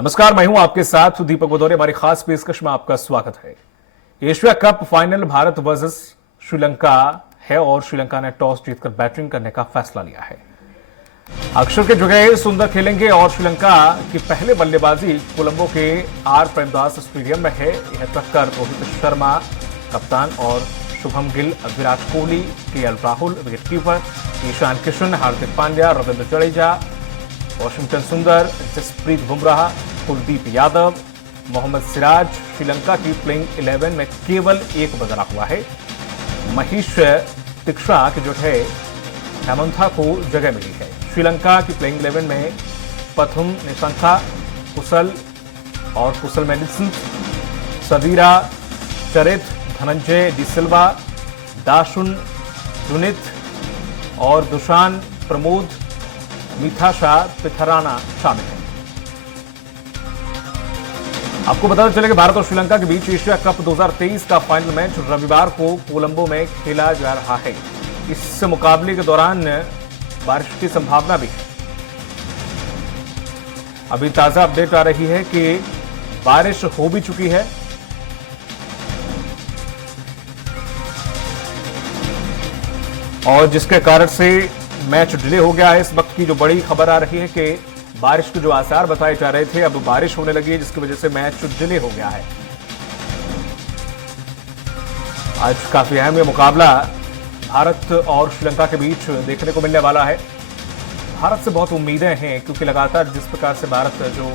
नमस्कार, मैं हूं आपके साथ दीपक भदौरे। हमारी खास पेशकश में आपका स्वागत है। Asia cup final Bharat versus Sri Lanka है और श्रीलंका ने टॉस जीतकर बैटिंग करने का फैसला लिया है। अक्षर के जगह सुंदर खेलेंगे और श्रीलंका की पहले बल्लेबाजी कोलंबो के आर प्रेमदास स्टेडियम में है। यह टक्कर रोहित शर्मा कप्तान और Shubham Gill, Virat Kohli, KL Rahul wicketkeeper, Ishan Kishan, Hardik Pandya, Ravindra Jadeja, Washington सुंदर, जसप्रीत बुमराह, कुलदीप यादव, मोहम्मद सिराज। श्रीलंका की प्लेइंग 11 में केवल एक बदला हुआ है। महेश तीक्षणा की जो है हेमंथा को जगह मिली है। श्रीलंका की प्लेइंग 11 में पथुम निशंका, कुशल मेडिसन, सदीरा चरित, धनंजय डी सिल्वा, दाशुन दुनित और दुशान प्रमोद, मिथाशा पिथराना शामिल है। आपको बताते चले कि भारत और श्रीलंका के बीच एशिया कप 2023 का फाइनल मैच रविवार को कोलंबो में खेला जा रहा है। इस मुकाबले के दौरान बारिश की संभावना भी है। अभी ताजा अपडेट आ रही है कि बारिश हो भी चुकी है। और जिसके कारण से मैच डिले हो गया है। इस वक्त की जो बड़ी खबर आ रही है कि बारिश के जो आसार बताए जा रहे थे, अब बारिश होने लगी है, जिसकी वजह से मैच डिले हो गया है। आज काफी अहम ये मुकाबला भारत और श्रीलंका के बीच देखने को मिलने वाला है। भारत से बहुत उम्मीदें हैं क्योंकि लगातार जिस प्रकार से भारत जो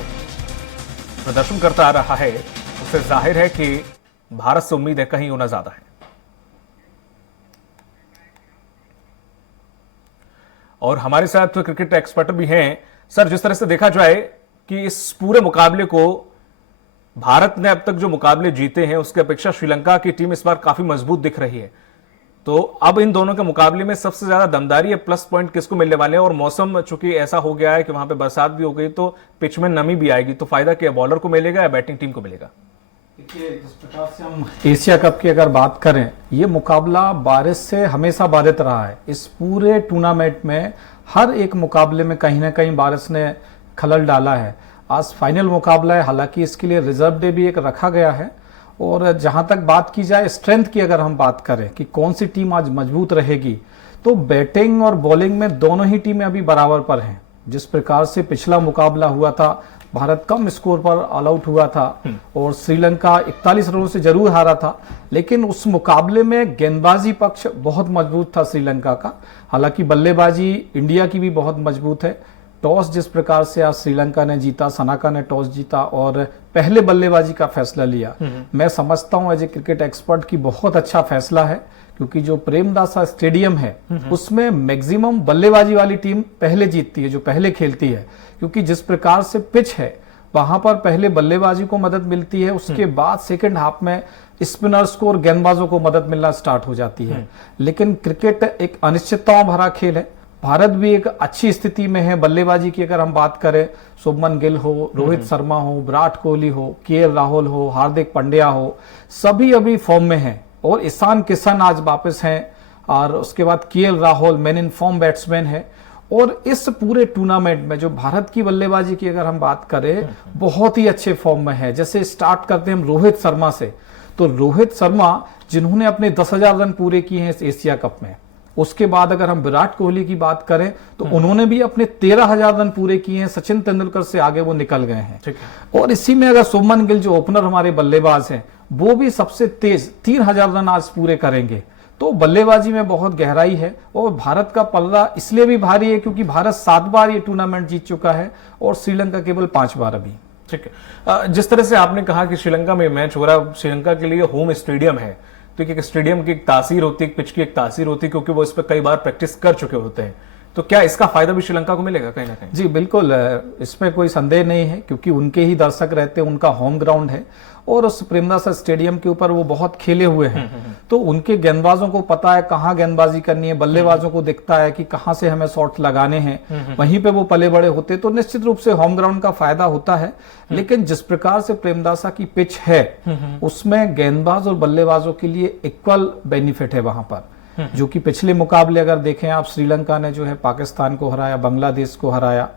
प्रदर्शन करता आ रहा है, उससे जाहिर है कि भारत से उम्मीदें कहीं होना ज्यादा है। और हमारे साथ क्रिकेट एक्सपर्ट भी हैं। सर, जिस तरह से देखा जाए कि इस पूरे मुकाबले को भारत ने अब तक जो मुकाबले जीते हैं उसके अपेक्षा श्रीलंका की टीम इस बार काफी मजबूत दिख रही है। तो अब इन दोनों के मुकाबले में सबसे ज्यादा दमदारी या प्लस पॉइंट किसको मिलने वाले हैं? और मौसम चूंकि ऐसा हो गया है कि वहां पे बरसात भी हो गई तो पिच में नमी भी आएगी, तो फायदा क्या बॉलर को मिलेगा या बैटिंग टीम को मिलेगा? देखिए, जिस प्रकार से हम एशिया कप की अगर बात करें, ये मुकाबला बारिश से हमेशा बाधित रहा है। इस पूरे टूर्नामेंट में हर एक मुकाबले में कहीं ना कहीं बारिश ने खलल डाला है। आज फाइनल मुकाबला है, हालांकि इसके लिए रिजर्व डे भी एक रखा गया है। और जहां तक बात की जाए स्ट्रेंथ की, अगर हम बात करें कि कौन सी टीम आज मजबूत रहेगी, तो बैटिंग और बॉलिंग में दोनों ही टीमें अभी बराबर पर हैं। जिस प्रकार से पिछला मुकाबला हुआ था, भारत कम स्कोर पर ऑल आउट हुआ था और श्रीलंका 41 रनों से जरूर हारा था, लेकिन उस मुकाबले में गेंदबाजी पक्ष बहुत मजबूत था श्रीलंका का। हालांकि बल्लेबाजी इंडिया की भी बहुत मजबूत है। टॉस जिस प्रकार से आज श्रीलंका ने जीता, सनाका ने टॉस जीता और पहले बल्लेबाजी का फैसला लिया, मैं समझता हूं एज ए क्रिकेट एक्सपर्ट की बहुत अच्छा फैसला है। क्योंकि जो प्रेमदासा स्टेडियम है उसमें मैक्सिमम बल्लेबाजी वाली टीम पहले जीतती है, जो पहले खेलती है। क्योंकि जिस प्रकार से पिच है वहां पर पहले बल्लेबाजी को मदद मिलती है, उसके बाद सेकंड हाफ में स्पिनर्स को और गेंदबाजों को मदद मिलना स्टार्ट हो जाती है। लेकिन क्रिकेट एक अनिश्चितताओं भरा खेल है। भारत भी एक अच्छी स्थिति में है बल्लेबाजी की। अगर हम बात करें, शुभमन गिल हो, रोहित शर्मा हो, विराट कोहली हो, केएल राहुल हो, हार्दिक पांड्या हो, सभी अभी फॉर्म में हैं। और ईशान किशन आज वापस हैं और उसके बाद KL Rahul man in form batsman है। और इस पूरे टूर्नामेंट में जो भारत की बल्लेबाजी की अगर हम बात करें, बहुत ही अच्छे फॉर्म में है। जैसे स्टार्ट करते हैं हम रोहित शर्मा से, तो रोहित शर्मा जिन्होंने अपने 10,000 रन पूरे किए हैं इस एशिया कप में। उसके बाद अगर हम विराट कोहली की बात करें तो उन्होंने भी अपने 13,000 रन पूरे किए हैं। सचिन तेंदुलकर से आगे वो निकल गए हैं। और इसी में अगर शुभमन गिल जो ओपनर हमारे बल्लेबाज हैं, वो भी सबसे तेज 3,000 रन आज पूरे करेंगे। तो बल्लेबाजी में बहुत गहराई है और भारत का पलड़ा इसलिए भी भारी है क्योंकि भारत 7 बार ये टूर्नामेंट जीत चुका है और श्रीलंका केवल 5 बार अभी। ठीक है, जिस तरह से आपने कहा कि श्रीलंका में मैच हो रहा, श्रीलंका के लिए होम स्टेडियम है, तो एक स्टेडियम की एक तासीर होती है, एक पिच की एक तासीर होती है, क्योंकि वो इस पर कई बार प्रैक्टिस कर चुके होते हैं। तो क्या इसका फायदा भी श्रीलंका को मिलेगा कहीं ना कहीं? जी बिल्कुल, इसमें कोई संदेह नहीं है क्योंकि उनके ही दर्शक रहते हैं, उनका होम ग्राउंड है और उस प्रेमदासा स्टेडियम के ऊपर वो बहुत खेले हुए हैं। तो उनके गेंदबाजों को पता है कहाँ गेंदबाजी करनी है, बल्लेबाजों को दिखता है कि कहाँ से हमें शॉट लगाने हैं, वहीं पे वो पले बड़े होते, तो निश्चित रूप से होम ग्राउंड का फायदा होता है। लेकिन जिस प्रकार से प्रेमदासा की पिच है उसमें गेंदबाज और बल्लेबाजों के लिए इक्वल बेनिफिट है वहां पर। जो कि पिछले मुकाबले अगर देखें आप, श्रीलंका ने जो है पाकिस्तान को हराया, बांग्लादेश को हराया,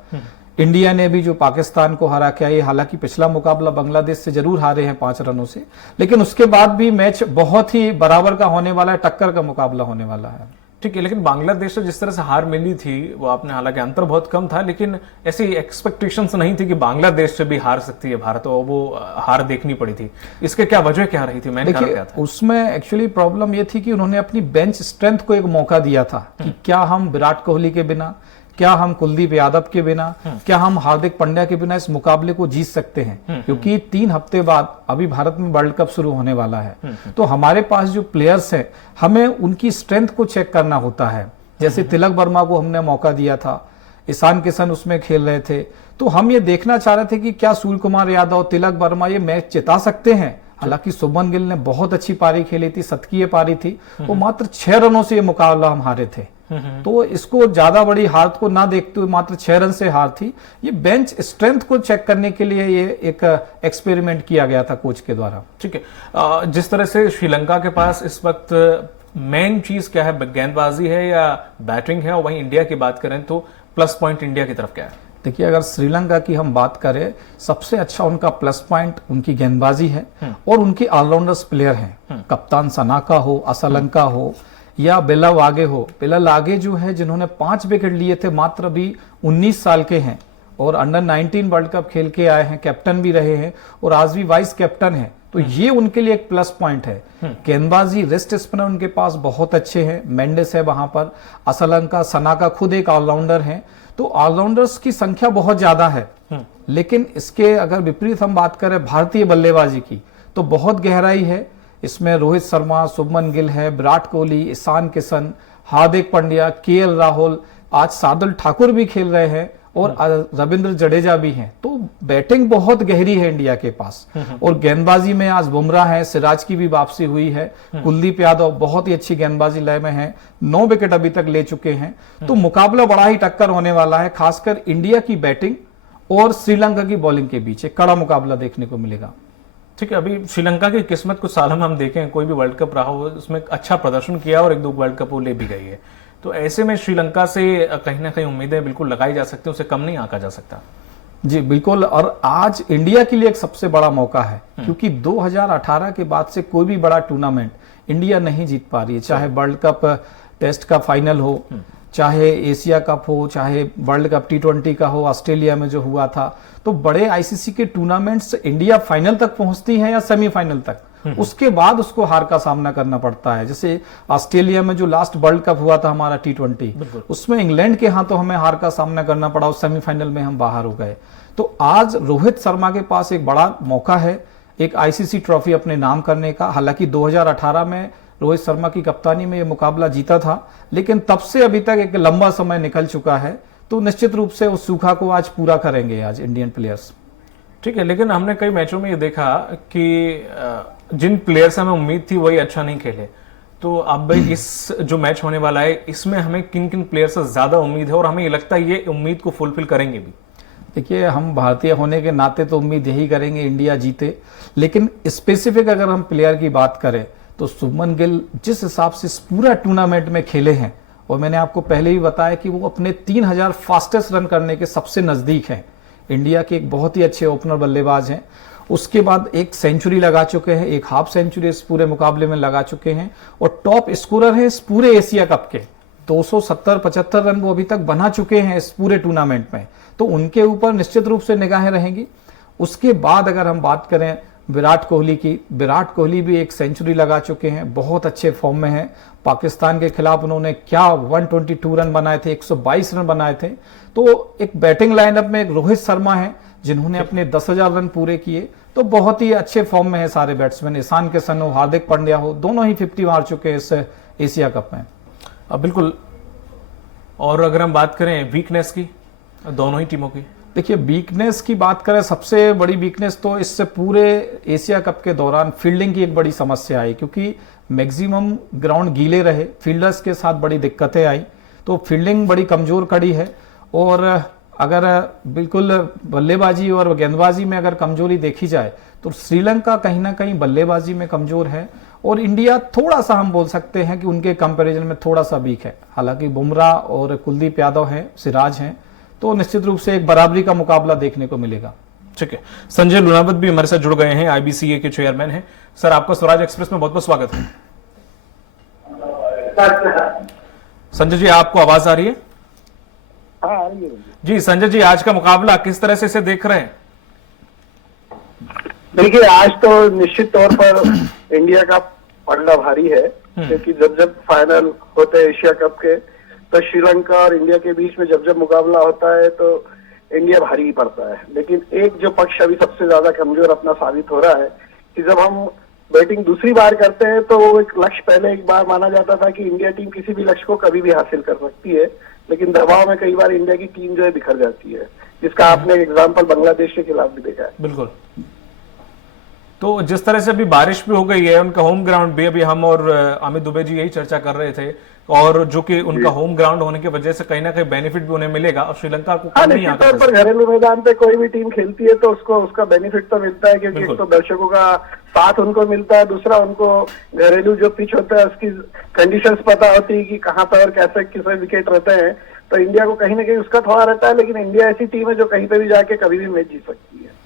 इंडिया ने भी जो पाकिस्तान को हरा के आई, हालांकि पिछला मुकाबला बांग्लादेश से जरूर हारे हैं 5 रनों से, लेकिन उसके बाद भी मैच बहुत ही बराबर का होने वाला है, टक्कर का मुकाबला होने वाला है। ठीक है, लेकिन बांग्लादेश से जिस तरह से हार मिली थी वो आपने, हालांकि अंतर बहुत कम था, लेकिन ऐसी एक्सपेक्टेशंस नहीं थी कि बांग्लादेश से भी हार सकती है भारत, और वो हार देखनी पड़ी थी। इसके क्या वजह क्या रही थी, मैंने क्या था? उसमें एक्चुअली प्रॉब्लम ये थी कि उन्होंने अपनी बेंच स्ट्रेंथ को एक मौका दिया था कि क्या हम विराट कोहली के बिना, क्या हम कुलदीप यादव के बिना, क्या हम हार्दिक पांड्या के बिना इस मुकाबले को जीत सकते हैं, क्योंकि 3 हफ्ते बाद अभी भारत में वर्ल्ड कप शुरू होने वाला है। तो हमारे पास जो प्लेयर्स हैं, हमें उनकी स्ट्रेंथ को चेक करना होता है। जैसे तिलक वर्मा को हमने मौका दिया था, ईशान किशन उसमें खेल रहे थे, तो हम ये देखना चाह रहे थे कि क्या सूर्य कुमार यादव, तिलक वर्मा ये मैच जिता सकते हैं। हालांकि शुभमन गिल ने बहुत अच्छी पारी खेली थी, शतकीय पारी थी, वो मात्र 6 रनों से ये मुकाबला हम हारे थे। तो इसको ज्यादा बड़ी हार को ना देखते हुए मात्र 6 रन से हार थी। ये बेंच स्ट्रेंथ को चेक करने के लिए ये एक एक्सपेरिमेंट किया गया था कोच के द्वारा। ठीक है, जिस तरह से श्रीलंका के पास इस वक्त मेन चीज क्या है, गेंदबाजी है या बैटिंग है, और वहीं इंडिया की बात करें तो प्लस पॉइंट इंडिया की तरफ क्या है? देखिए, अगर श्रीलंका की हम बात करें, सबसे अच्छा उनका प्लस पॉइंट उनकी गेंदबाजी है और उनके ऑलराउंडर्स प्लेयर हैं। कप्तान सनाका हो, असलंका हो या बेलव आगे हो। बेलल आगे जो है, जिन्होंने 5 विकेट लिए थे, मात्र अभी 19 साल के हैं और अंडर 19 वर्ल्ड कप खेल के आए हैं, कैप्टन भी रहे हैं और आज भी वाइस कैप्टन है। तो ये उनके लिए एक प्लस पॉइंट है। गेंदबाजी, रिस्ट स्पिनर उनके पास बहुत अच्छे हैं, मेंडिस है वहां पर, असलंका, सनाका खुद एक ऑलराउंडर हैं। तो ऑलराउंडर्स की संख्या बहुत ज्यादा है। लेकिन इसके अगर विपरीत हम बात करें भारतीय बल्लेबाजी की, तो बहुत गहराई है। इसमें रोहित शर्मा, शुभमन गिल है, विराट कोहली, ईशान किशन, हार्दिक पांड्या, केएल राहुल, आज शार्दुल ठाकुर भी खेल रहे हैं और रविंद्र जडेजा भी हैं। तो बैटिंग बहुत गहरी है इंडिया के पास। और गेंदबाजी में आज बुमराह है, सिराज की भी वापसी हुई है, कुलदीप यादव बहुत ही अच्छी गेंदबाजी लय में है, 9 विकेट अभी तक ले चुके हैं। तो मुकाबला बड़ा ही टक्कर होने वाला है, खासकर इंडिया की बैटिंग और श्रीलंका की बॉलिंग के बीच एक कड़ा मुकाबला देखने को मिलेगा। ठीक है, अभी श्रीलंका की किस्मत कुछ सालों में हम देखें, कोई भी वर्ल्ड कप रहा हो उसमें अच्छा प्रदर्शन किया और 1-2 वर्ल्ड कप वो ले भी गई है। तो ऐसे में श्रीलंका से कहीं ना कहीं उम्मीदें बिल्कुल लगाई जा सकती हैं, उसे कम नहीं आंका जा सकता। जी बिल्कुल, और आज इंडिया के लिए एक सबसे बड़ा मौका है, क्योंकि 2018 के बाद से कोई भी बड़ा टूर्नामेंट इंडिया नहीं जीत पा रही है। चाहे वर्ल्ड कप टेस्ट का फाइनल हो, चाहे एशिया कप हो, चाहे वर्ल्ड कप T20 का हो, ऑस्ट्रेलिया में जो हुआ था। तो बड़े आईसीसी के टूर्नामेंट्स इंडिया फाइनल तक पहुंचती है या सेमीफाइनल तक, उसके बाद उसको हार का सामना करना पड़ता है। जैसे ऑस्ट्रेलिया में जो लास्ट वर्ल्ड कप हुआ था हमारा T20, उसमें इंग्लैंड के हाथों हमें हार का सामना करना पड़ा और सेमीफाइनल में हम बाहर हो गए। तो आज रोहित शर्मा के पास एक बड़ा मौका है एक आईसीसी ट्रॉफी अपने नाम करने का। हालांकि 2018 में रोहित शर्मा की कप्तानी में यह मुकाबला जीता था, लेकिन तब से अभी तक एक लंबा समय निकल चुका है। तो निश्चित रूप से उस सूखा को आज पूरा करेंगे आज इंडियन प्लेयर्स। ठीक है, लेकिन हमने कई मैचों में ये देखा कि जिन प्लेयर से हमें उम्मीद थी वही अच्छा नहीं खेले। तो अब इस जो मैच होने वाला है, इसमें हमें किन किन प्लेयर से ज्यादा उम्मीद है और हमें ये लगता है ये उम्मीद को फुलफिल करेंगे भी? देखिए, हम भारतीय होने के नाते तो उम्मीद यही करेंगे इंडिया जीते, लेकिन स्पेसिफिक अगर हम प्लेयर की बात करें तो शुभमन गिल जिस हिसाब से इस पूरा टूर्नामेंट में खेले हैं, और मैंने आपको पहले ही बताया कि वो अपने 3000 फास्टेस्ट रन करने के सबसे नजदीक हैं। इंडिया के एक बहुत ही अच्छे ओपनर बल्लेबाज हैं। उसके बाद एक सेंचुरी लगा चुके हैं, एक हाफ सेंचुरी इस पूरे मुकाबले में लगा चुके हैं और टॉप स्कोरर हैं इस पूरे एशिया कप के। 270-75 रन वो अभी तक बना चुके हैं इस पूरे टूर्नामेंट में। तो उनके ऊपर निश्चित रूप से निगाहें रहेंगी। उसके बाद अगर हम बात करें विराट कोहली की, विराट कोहली भी एक सेंचुरी लगा चुके हैं, बहुत अच्छे फॉर्म में हैं। पाकिस्तान के खिलाफ उन्होंने क्या 122 रन बनाए थे, 122 रन बनाए थे। तो एक बैटिंग लाइनअप में एक रोहित शर्मा है जिन्होंने अपने 10,000 रन पूरे किए। तो बहुत ही अच्छे फॉर्म में है सारे बैट्समैन, ईशान किशन हो, हार्दिक पांड्या हो, दोनों ही 50 मार चुके हैं इस एशिया कप में। बिल्कुल। और अगर हम बात करें वीकनेस की दोनों ही टीमों की, देखिए वीकनेस की बात करें, सबसे बड़ी वीकनेस तो इससे पूरे एशिया कप के दौरान फील्डिंग की एक बड़ी समस्या आई, क्योंकि मैक्सिमम ग्राउंड गीले रहे, फील्डर्स के साथ बड़ी दिक्कतें आई। तो फील्डिंग बड़ी कमजोर कड़ी है। और अगर बिल्कुल बल्लेबाजी और गेंदबाजी में अगर कमजोरी देखी जाए तो श्रीलंका कहीं ना कहीं बल्लेबाजी में कमजोर है और इंडिया थोड़ा सा हम बोल सकते हैं कि उनके कंपैरिजन में थोड़ा सा वीक है। हालांकि बुमराह और कुलदीप यादव हैं, सिराज हैं, तो निश्चित रूप से एक बराबरी का मुकाबला देखने को मिलेगा। ठीक है, संजय लुनावत भी हमारे साथ जुड़ गए हैं, आईबीसीए के चेयरमैन हैं। सर, आपका स्वराज एक्सप्रेस में बहुत बहुत स्वागत है। संजय जी, आपको आवाज आ रही है? हाँ, आ रही है जी संजय जी, आज का मुकाबला किस तरह से इसे देख रहे हैं? देखिए, आज तो निश्चित तौर पर इंडिया का पलड़ा भारी है, क्योंकि जब जब फाइनल होते हैं एशिया कप के, तो श्रीलंका और इंडिया के बीच में जब जब मुकाबला होता है तो इंडिया भारी ही पड़ता है। लेकिन एक जो पक्ष अभी सबसे ज्यादा कमजोर अपना साबित हो रहा है कि जब हम बैटिंग दूसरी बार करते हैं तो वो एक लक्ष्य, पहले एक बार माना जाता था कि इंडिया टीम किसी भी लक्ष्य को कभी भी हासिल कर सकती है, लेकिन दबाव में कई बार इंडिया की टीम जो है बिखर जाती है, जिसका आपने एग्जाम्पल बांग्लादेश के खिलाफ भी देखा है। बिल्कुल। तो जिस तरह से अभी बारिश भी हो गई है, उनका होम ग्राउंड भी, अभी हम और अमित दुबे जी यही चर्चा कर रहे थे, और जो कि उनका होम ग्राउंड होने की वजह से कहीं ना कहीं बेनिफिट भी उन्हें मिलेगा, और श्रीलंका को हाँ, कम नहीं निश्चित तौर पर घरेलू मैदान पे कोई भी टीम खेलती है तो उसको उसका बेनिफिट तो मिलता है, क्योंकि एक तो दर्शकों का साथ उनको मिलता है, दूसरा उनको घरेलू जो पिच होता है उसकी कंडीशंस पता होती है कि कहाँ पर और कैसे किसे विकेट रहते हैं, तो इंडिया को कहीं ना कहीं उसका थोड़ा रहता है। लेकिन इंडिया ऐसी टीम है जो कहीं पे भी जाके कभी भी मैच जीत सकती है।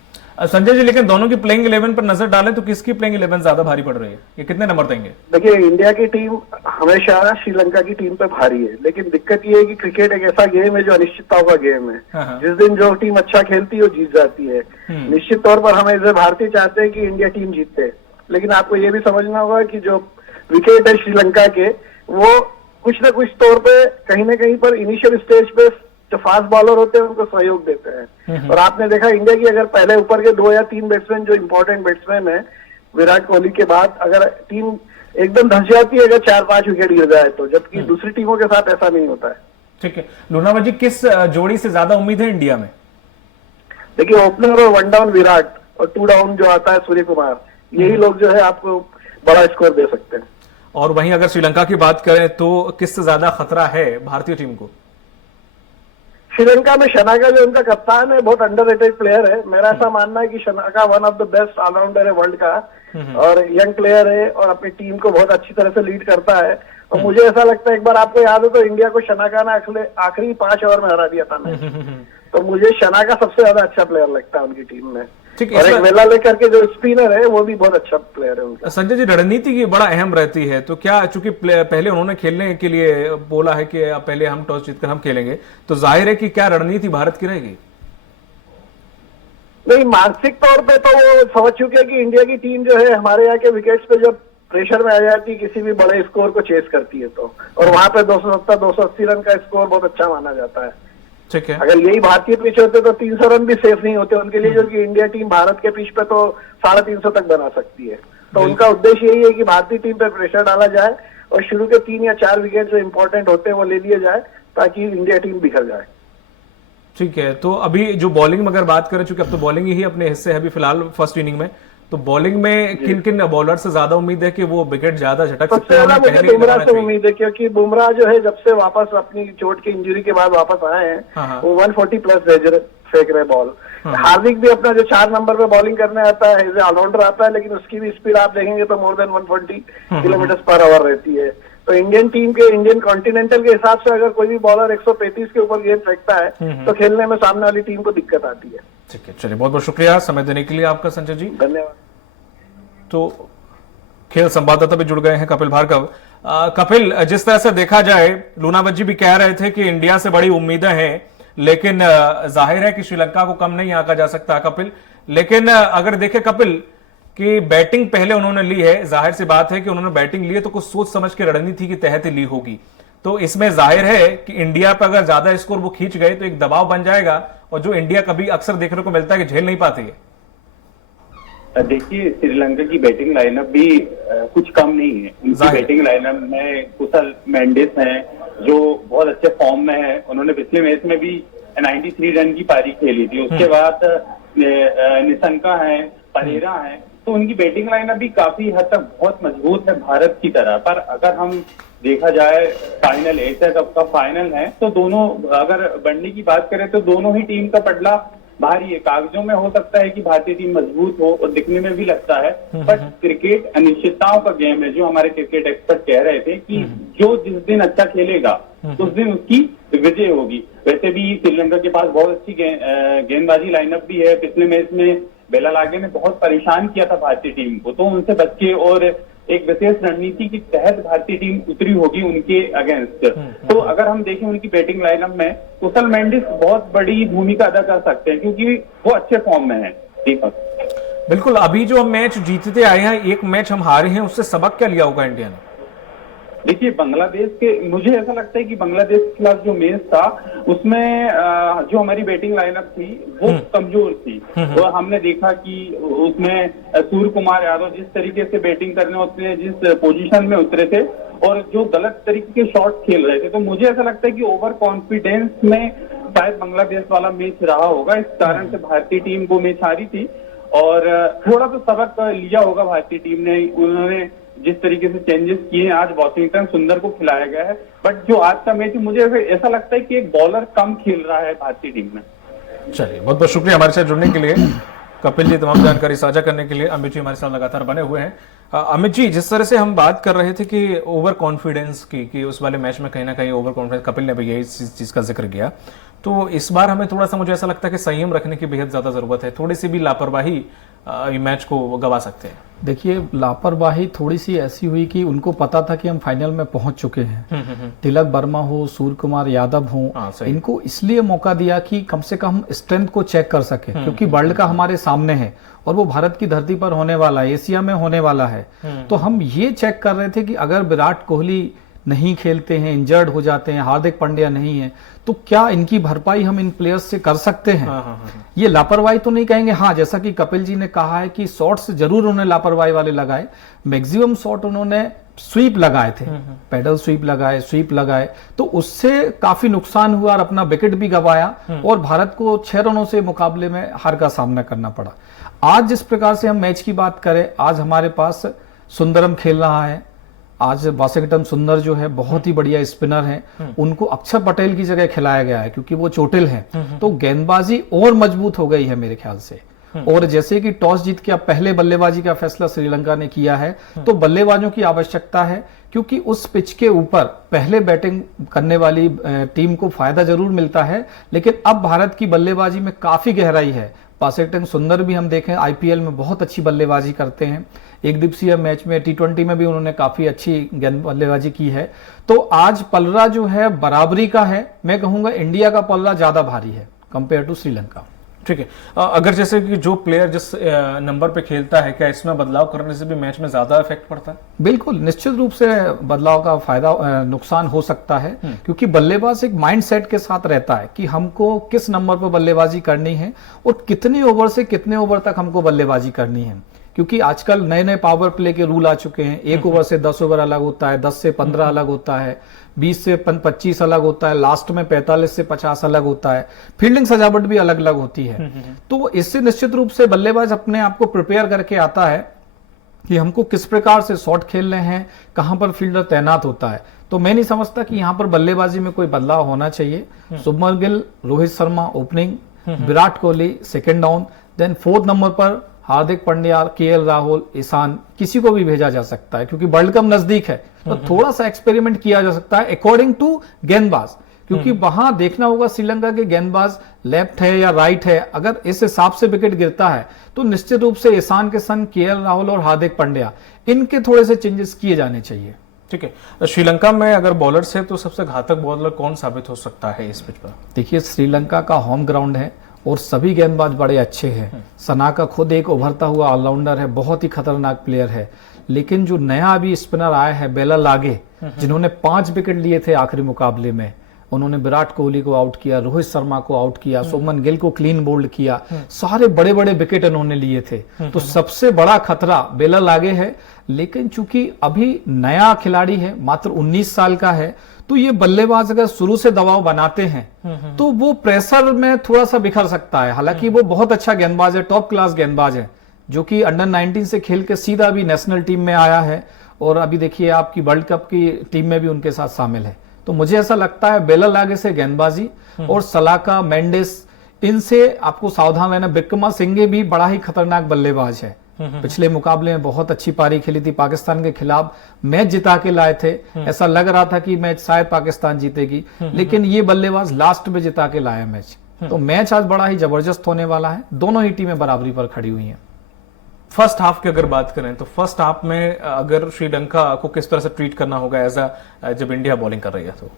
संजय जी, लेकिन दोनों की प्लेइंग 11 पर नजर डालें तो किसकी प्लेइंग 11 ज्यादा भारी पड़ रही है? ये कितने नंबर देंगे? देखिए, इंडिया की टीम हमेशा श्रीलंका की टीम पे भारी है, लेकिन दिक्कत ये है कि क्रिकेट एक ऐसा गेम है जो अनिश्चितताओं का गेम है। हाँ। जिस दिन जो टीम अच्छा खेलती है वो जीत जाती है। निश्चित तौर पर हम एज ए भारतीय चाहते हैं कि इंडिया टीम जीते, लेकिन आपको ये भी समझना होगा कि जो विकेट है श्रीलंका के, वो कुछ न कुछ तौर पे कहीं ना कहीं पर इनिशियल स्टेज पे जो फास्ट बॉलर होते हैं उनको सहयोग देते हैं। और आपने देखा इंडिया की अगर पहले ऊपर के 2 या 3 बैट्समैन जो इंपॉर्टेंट बैट्समैन है विराट कोहली के बाद, अगर टीम एकदम धंस जाती है अगर 4-5 विकेट गिर जाए तो, जबकि दूसरी टीमों के साथ ऐसा नहीं होता है। ठीक है, लुनावत जी, किस जोड़ी से ज्यादा उम्मीद है इंडिया में? देखिए, ओपनर और 1 डाउन विराट और 2 डाउन जो आता है सूर्य कुमार, यही लोग जो है आपको बड़ा स्कोर दे सकते हैं। और वहीं अगर श्रीलंका की बात करें तो किससे ज्यादा खतरा है भारतीय टीम को? श्रीलंका में शनाका जो उनका कप्तान है बहुत अंडररेटेड प्लेयर है। मेरा ऐसा मानना है कि Shanaka one of the best allrounder है वर्ल्ड का, और यंग प्लेयर है और अपनी टीम को बहुत अच्छी तरह से लीड करता है। और मुझे ऐसा लगता है, एक बार आपको याद हो तो इंडिया को शनाका ने आखिरी 5 ओवर में हरा दिया था मैच, तो मुझे शनाका सबसे ज्यादा अच्छा प्लेयर लगता है उनकी टीम में। और एक वेला लेकर के जो स्पिनर है वो भी बहुत अच्छा प्लेयर है उनका। संजय जी, रणनीति की बड़ा अहम रहती है, तो क्या चूंकि पहले उन्होंने खेलने के लिए बोला है कि पहले हम टॉस जीतकर हम खेलेंगे, तो जाहिर है कि क्या रणनीति भारत की रहेगी? नहीं, मानसिक तौर पे तो वो समझ चुके हैं कि इंडिया की टीम जो है हमारे यहाँ के विकेट्स पे जब प्रेशर में आ जाती है, किसी भी बड़े स्कोर को चेस करती है तो, और वहां पे 270-280 रन का स्कोर बहुत अच्छा माना जाता है। ठीक है, अगर यही भारतीय पिच होते तो 300 रन भी सेफ नहीं होते उनके लिए, जो कि इंडिया टीम भारत के पिच पे तो 350 तक बना सकती है। तो उनका उद्देश्य यही है कि भारतीय टीम पे प्रेशर डाला जाए और शुरू के 3 या 4 विकेट जो इंपॉर्टेंट होते हैं वो ले लिए जाए, ताकि इंडिया टीम बिखर जाए। ठीक है, तो अभी जो बॉलिंग में अगर बात करें, चूंकि अब तो बॉलिंग ही अपने हिस्से है अभी फिलहाल फर्स्ट इनिंग में, तो बॉलिंग में किन किन बॉलर से ज्यादा उम्मीद है कि वो विकेट ज्यादा झटक सकते सबसे ज्यादा मुझे बुमराह से उम्मीद है, क्योंकि बुमराह जो है जब से वापस अपनी चोट की इंजरी के बाद वापस आए हैं, वो 140 प्लस फेंक रहे बॉल। हार्दिक भी अपना जो 4 नंबर पे बॉलिंग करने आता है, एज ए ऑलराउंडर आता है, लेकिन उसकी भी स्पीड आप देखेंगे तो more than 140 kilometre per hour रहती है। तो इंडियन टीम के, इंडियन कॉन्टिनेंटल के हिसाब से अगर कोई भी बॉलर 135 के ऊपर गेंद फेंकता है तो खेलने में सामने वाली टीम को दिक्कत आती है। ठीक है, चलिए, बहुत बहुत शुक्रिया समय देने के लिए आपका संजय जी, धन्यवाद। तो खेल संवाददाता भी जुड़ गए हैं कपिल भार्गव। कपिल, जिस तरह से देखा जाए, लुनावत जी भी कह रहे थे कि इंडिया से बड़ी उम्मीदें हैं, लेकिन जाहिर है कि श्रीलंका को कम नहीं आंका जा सकता कपिल। लेकिन अगर देखें कपिल कि बैटिंग पहले उन्होंने ली है, जाहिर सी बात है कि उन्होंने बैटिंग ली है तो कुछ सोच समझ के रणनीति के तहत ही ली होगी, तो इसमें जाहिर है कि इंडिया पर अगर ज्यादा स्कोर वो खींच गए तो एक दबाव बन जाएगा, और जो इंडिया कभी अक्सर देखने को मिलता है कि झेल नहीं पाती है। देखिए, श्रीलंका की बैटिंग लाइनअप भी कुछ कम नहीं है। उनकी बैटिंग लाइनअप में कुशल मेंडिस हैं जो बहुत अच्छे फॉर्म में है। उन्होंने पिछले मैच में भी 93 रन की पारी खेली थी। उसके बाद निशंका है, परेरा है, तो उनकी बैटिंग लाइनअप भी काफी हद तक बहुत मजबूत है भारत की तरह। पर अगर हम देखा जाए फाइनल, एशिया कप का फाइनल है, तो दोनों, अगर बढ़ने की बात करें तो दोनों ही टीम का पटला भारी है। कागजों में हो सकता है कि भारतीय टीम मजबूत हो और दिखने में भी लगता है, बट क्रिकेट अनिश्चितताओं का गेम है, जो हमारे क्रिकेट एक्सपर्ट कह रहे थे कि जो जिस दिन अच्छा खेलेगा तो उस दिन उसकी विजय होगी। वैसे भी श्रीलंका के पास बहुत अच्छी गेंदबाजी लाइनअप भी है। पिछले मैच में बेला लागे ने बहुत परेशान किया था भारतीय टीम को, तो उनसे बच के और एक विशेष रणनीति के तहत भारतीय टीम उतरी होगी उनके अगेंस्ट। तो अगर हम देखें उनकी बैटिंग लाइनअप में, कुशल मेंडिस बहुत बड़ी भूमिका अदा कर सकते हैं क्योंकि वो अच्छे फॉर्म में है। दीपक, बिल्कुल, अभी जो हम मैच जीतते आए हैं, एक मैच हम हारे हैं, उससे सबक क्या लिया होगा इंडिया ने? देखिए, बांग्लादेश के, मुझे ऐसा लगता है कि बांग्लादेश के खिलाफ जो मैच था उसमें जो हमारी बैटिंग लाइनअप थी वो कमजोर थी। तो हमने देखा कि उसमें सूर्य कुमार यादव जिस तरीके से बैटिंग करने उतरे, जिस पोजीशन में उतरे थे और जो गलत तरीके के शॉट खेल रहे थे, तो मुझे ऐसा लगता है कि ओवर कॉन्फिडेंस में शायद बांग्लादेश वाला मैच रहा होगा। इस कारण से भारतीय टीम वो मैच हारी थी और थोड़ा तो सबक लिया होगा भारतीय टीम ने। उन्होंने जिस तरीके से चेंजेस किए, आज वॉशिंगटन सुंदर को खिलाया गया है, बट जो आज का मैच मुझे ऐसा लगता है कि एक बॉलर कम खेल रहा है भारतीय टीम में। चलिए, बहुत बहुत शुक्रिया हमारे साथ जुड़ने के लिए, कपिल जी, तमाम जानकारी साझा करने के लिए। अमित जी हमारे साथ लगातार बने हुए हैं। अमित जी, जिस तरह से हम बात कर रहे थे कि ओवर कॉन्फिडेंस की, कि उस वाले मैच में कहीं ना कहीं ओवर कॉन्फिडेंस, कपिल ने भी यही चीज का जिक्र किया, तो इस बार हमें थोड़ा सा, मुझे ऐसा लगता है कि संयम रखने की बेहद ज्यादा जरूरत है। थोड़ी सी भी लापरवाही मैच को गवा सकते हैं। देखिए, लापरवाही थोड़ी सी ऐसी हुई कि उनको पता था कि हम फाइनल में पहुंच चुके हैं। तिलक वर्मा हो, सूर्य कुमार यादव हो, इनको इसलिए मौका दिया कि कम से कम स्ट्रेंथ को चेक कर सके, क्योंकि वर्ल्ड का हमारे सामने है और वो भारत की धरती पर होने वाला है, एशिया में होने वाला है। तो हम ये चेक कर रहे थे कि अगर विराट कोहली नहीं खेलते हैं, इंजर्ड हो जाते हैं, हार्दिक पांड्या नहीं है, तो क्या इनकी भरपाई हम इन प्लेयर्स से कर सकते हैं? ये लापरवाही तो नहीं कहेंगे। हाँ, जैसा कि कपिल जी ने कहा है कि शॉट्स जरूर उन्होंने लापरवाही वाले लगाए। मैक्सिमम शॉट उन्होंने स्वीप लगाए थे, पैडल स्वीप लगाए, तो उससे काफी नुकसान हुआ और अपना विकेट भी गंवाया और भारत को 6 रनों से मुकाबले में हार का सामना करना पड़ा। आज जिस प्रकार से हम मैच की बात करें, आज हमारे पास सुंदरम खेल रहा है। आज वॉशिंगटन सुंदर जो है बहुत ही बढ़िया स्पिनर हैं, उनको अक्षर पटेल की जगह खिलाया गया है क्योंकि वो चोटिल हैं। तो गेंदबाजी और मजबूत हो गई है मेरे ख्याल से। और जैसे कि टॉस जीत के अब पहले बल्लेबाजी का फैसला श्रीलंका ने किया है, तो बल्लेबाजों की आवश्यकता है क्योंकि उस पिच के ऊपर पहले बैटिंग करने वाली टीम को फायदा जरूर मिलता है, लेकिन अब भारत की बल्लेबाजी में काफी गहराई है। वॉशिंगटन सुंदर भी हम देखें आईपीएल में बहुत अच्छी बल्लेबाजी करते हैं। एक दिवसीय मैच में T20 में भी उन्होंने काफी अच्छी बल्लेबाजी की है। तो आज पलड़ा जो है बराबरी का है। मैं कहूंगा इंडिया का पलड़ा ज्यादा भारी है कंपेयर टू श्रीलंका। ठीक है, अगर जैसे कि जो प्लेयर जिस नंबर पे खेलता है, क्या इसमें बदलाव करने से भी मैच में ज्यादा इफेक्ट पड़ता है? बिल्कुल, निश्चित रूप से बदलाव का फायदा नुकसान हो सकता है, क्योंकि बल्लेबाज एक माइंडसेट के साथ रहता है कि हमको किस नंबर पर बल्लेबाजी करनी है और कितने ओवर से कितने ओवर तक हमको बल्लेबाजी करनी है। क्योंकि आजकल नए नए पावर प्ले के रूल आ चुके हैं। 1 ओवर से 10 ओवर अलग होता है, 10 से 15 अलग होता है, 20 से 25 अलग होता है, लास्ट में 45 से 50 अलग होता है, फील्डिंग सजावट भी अलग अलग होती है। तो इससे निश्चित रूप से बल्लेबाज अपने आप को प्रिपेयर करके आता है कि हमको किस प्रकार से शॉट खेलने हैं, कहां पर फील्डर तैनात होता है। तो मैं नहीं समझता कि यहां पर बल्लेबाजी में कोई बदलाव होना चाहिए। Shubman Gill, Rohit Sharma opening, Virat Kohli second down, then 4th number पर हार्दिक पांड्या, KL राहुल, ईशान, किसी को भी भेजा जा सकता है क्योंकि वर्ल्ड कप नजदीक है। तो थोड़ा सा एक्सपेरिमेंट किया जा सकता है अकॉर्डिंग टू गेंदबाज, क्योंकि वहां देखना होगा श्रीलंका के गेंदबाज लेफ्ट है या राइट है। अगर इस हिसाब से विकेट गिरता है तो निश्चित रूप से ईशान के संग KL राहुल और हार्दिक पांड्या, इनके थोड़े से चेंजेस किए जाने चाहिए। ठीक है, श्रीलंका में अगर बॉलर्स है तो सबसे घातक बॉलर कौन साबित हो सकता है इस पिच पर? देखिए, श्रीलंका का होम ग्राउंड है और सभी गेंदबाज बड़े अच्छे हैं। सना का खुद एक उभरता हुआ ऑलराउंडर है, बहुत ही खतरनाक प्लेयर है। लेकिन जो नया अभी स्पिनर आया है बेला लागे, जिन्होंने 5 विकेट लिए थे आखिरी मुकाबले में, उन्होंने विराट कोहली को आउट किया, रोहित शर्मा को आउट किया, शुभमन गिल को क्लीन बोल्ड किया, सारे बड़े बड़े विकेट उन्होंने लिए थे। तो सबसे बड़ा खतरा बेला लागे है। लेकिन चूंकि अभी नया खिलाड़ी है, मात्र 19 साल का है, तो ये बल्लेबाज अगर शुरू से दबाव बनाते हैं तो वो प्रेशर में थोड़ा सा बिखर सकता है। हालांकि वो बहुत अच्छा गेंदबाज है, टॉप क्लास गेंदबाज है, जो कि अंडर 19 से खेल के सीधा भी नेशनल टीम में आया है और अभी देखिए आपकी वर्ल्ड कप की टीम में भी उनके साथ शामिल है। तो मुझे ऐसा लगता है बेला लागे से गेंदबाजी और सलाका, मेंडिस, इनसे आपको सावधान रहना। विक्रमासिंघे भी बड़ा ही खतरनाक बल्लेबाज है, पिछले मुकाबले में बहुत अच्छी पारी खेली थी, पाकिस्तान के खिलाफ मैच जिता के लाए थे। ऐसा लग रहा था कि मैच शायद पाकिस्तान जीतेगी, लेकिन ये बल्लेबाज लास्ट में जिता के लाए मैच। तो मैच आज बड़ा ही जबरदस्त होने वाला है, दोनों ही टीमें बराबरी पर खड़ी हुई हैं। फर्स्ट हाफ की अगर बात करें तो फर्स्ट हाफ में अगर श्रीलंका को किस तरह से ट्रीट करना होगा जब इंडिया बॉलिंग कर रही है? तो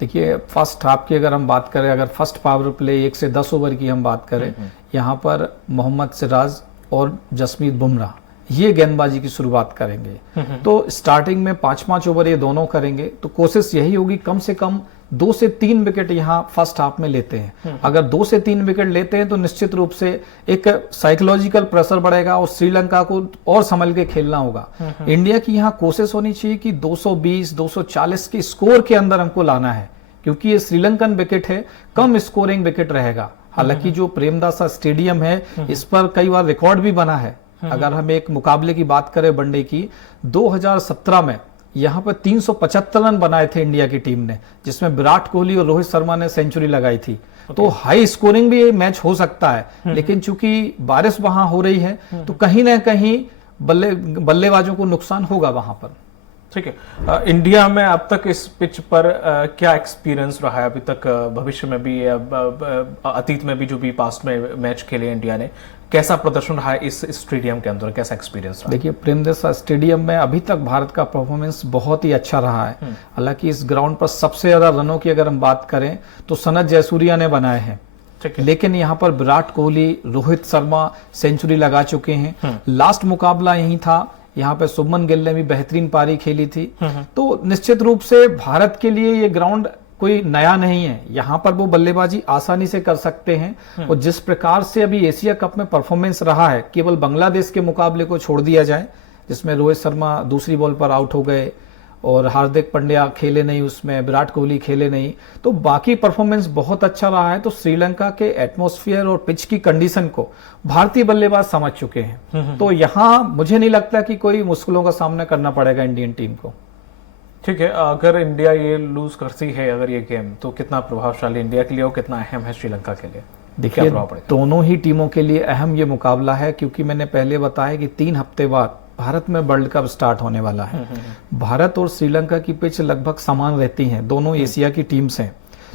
देखिए, फर्स्ट हाफ की अगर हम बात करें, अगर फर्स्ट पावर प्ले 1 से 10 ओवर की हम बात करें, यहाँ पर मोहम्मद सिराज और जसप्रीत बुमराह ये गेंदबाजी की शुरुआत करेंगे। तो स्टार्टिंग में 5-5 ओवर ये दोनों करेंगे, तो कोशिश यही होगी कम से कम 2 से 3 विकेट यहाँ फर्स्ट हाफ में लेते हैं। अगर 2 से 3 विकेट लेते हैं तो निश्चित रूप से एक साइकोलॉजिकल प्रेशर बढ़ेगा और श्रीलंका को और संभल के खेलना होगा। इंडिया की यहाँ कोशिश होनी चाहिए कि 220-240 के स्कोर के अंदर हमको लाना है, क्योंकि ये श्रीलंकन विकेट है, कम स्कोरिंग विकेट रहेगा। हालांकि जो प्रेमदासा स्टेडियम है, इस पर कई बार रिकॉर्ड भी बना है। अगर हम एक मुकाबले की बात करें वनडे की, 2017 में यहाँ पर 375 रन बनाए थे इंडिया की टीम ने, जिसमें विराट कोहली और रोहित शर्मा ने सेंचुरी लगाई थी। तो हाई स्कोरिंग भी ये मैच हो सकता है, लेकिन चूंकि बारिश वहां हो रही है तो कहीं ना कहीं बल्लेबाजों को नुकसान होगा वहां पर। ठीक है। इंडिया में अब तक इस पिच पर क्या एक्सपीरियंस रहा है अभी तक, भविष्य में भी, अतीत में भी, जो भी पास्ट में मैच खेले इंडिया ने, कैसा प्रदर्शन रहा है इस स्टेडियम के अंदर, कैसा एक्सपीरियंस रहा? देखिए, प्रेमदासा स्टेडियम में अभी तक भारत का परफॉर्मेंस बहुत ही अच्छा रहा है। हालांकि इस ग्राउंड पर सबसे ज्यादा रनों की अगर हम बात करें तो सनत जयसूर्या ने बनाए हैं, लेकिन यहाँ पर विराट कोहली, रोहित शर्मा सेंचुरी लगा चुके हैं। लास्ट मुकाबला यही था, यहाँ पे शुभमन गिल ने भी बेहतरीन पारी खेली थी। तो निश्चित रूप से भारत के लिए ये ग्राउंड कोई नया नहीं है, यहाँ पर वो बल्लेबाजी आसानी से कर सकते हैं। और जिस प्रकार से अभी एशिया कप में परफॉर्मेंस रहा है, केवल बांग्लादेश के मुकाबले को छोड़ दिया जाए जिसमें रोहित शर्मा दूसरी बॉल पर आउट हो गए और हार्दिक पांड्या खेले नहीं, उसमें विराट कोहली खेले नहीं, तो बाकी परफॉर्मेंस बहुत अच्छा रहा है। तो श्रीलंका के एटमॉस्फेयर और पिच की कंडीशन को भारतीय बल्लेबाज समझ चुके हैं। तो यहाँ मुझे नहीं लगता कि कोई मुश्किलों का सामना करना पड़ेगा इंडियन टीम को। ठीक है। अगर इंडिया ये लूज करती है अगर ये गेम, तो कितना प्रभावशाली इंडिया के लिए और कितना अहम है श्रीलंका के लिए? देखिए, दोनों ही टीमों के लिए अहम ये मुकाबला है, क्योंकि मैंने पहले बताया कि 3 हफ्ते बाद भारत में वर्ल्ड कप स्टार्ट होने वाला है। भारत और श्रीलंका की पिच लगभग समान रहती हैं, दोनों एशिया की टीम्स हैं,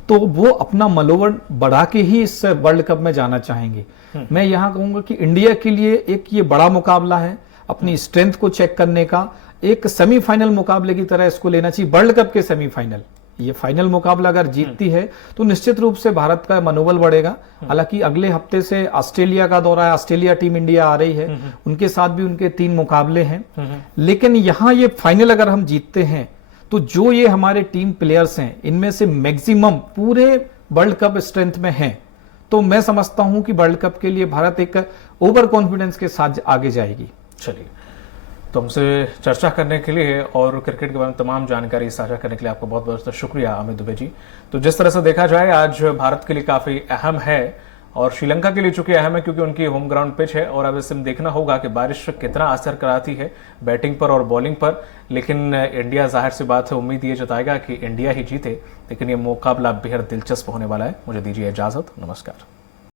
तो वो अपना मनोबल बढ़ा के ही इस वर्ल्ड कप में जाना चाहेंगे। मैं यहाँ कहूंगा कि इंडिया के लिए एक ये बड़ा मुकाबला है, अपनी स्ट्रेंथ को चेक करने का, एक सेमीफाइनल मुकाबले की तरह इसको लेना चाहिए, वर्ल्ड कप के सेमीफाइनल। ये फाइनल मुकाबला अगर जीतती है तो निश्चित रूप से भारत का मनोबल बढ़ेगा। हालांकि अगले हफ्ते से ऑस्ट्रेलिया का दौरा है, ऑस्ट्रेलिया टीम इंडिया आ रही है, उनके साथ भी उनके 3 मुकाबले हैं। लेकिन यहाँ ये फाइनल अगर हम जीतते हैं तो जो ये हमारे टीम प्लेयर्स हैं, इनमें से मैक्सिमम पूरे वर्ल्ड कप स्ट्रेंथ में हैं। तो मैं समझता हूं कि वर्ल्ड कप के लिए भारत एक ओवर कॉन्फिडेंस के साथ आगे जाएगी। चलिए, तो हमसे चर्चा करने के लिए और क्रिकेट के बारे में तमाम जानकारी साझा करने के लिए आपका बहुत बहुत शुक्रिया अमित दुबे जी। तो जिस तरह से देखा जाए, आज भारत के लिए काफी अहम है और श्रीलंका के लिए चूंकि अहम है क्योंकि उनकी होम ग्राउंड पिच है, और अब इससे देखना होगा कि बारिश कितना असर कराती है बैटिंग पर और बॉलिंग पर। लेकिन इंडिया, जाहिर सी बात है, उम्मीद ये जताएगा कि इंडिया ही जीते, लेकिन ये मुकाबला बेहद दिलचस्प होने वाला है। मुझे दीजिए इजाजत, नमस्कार।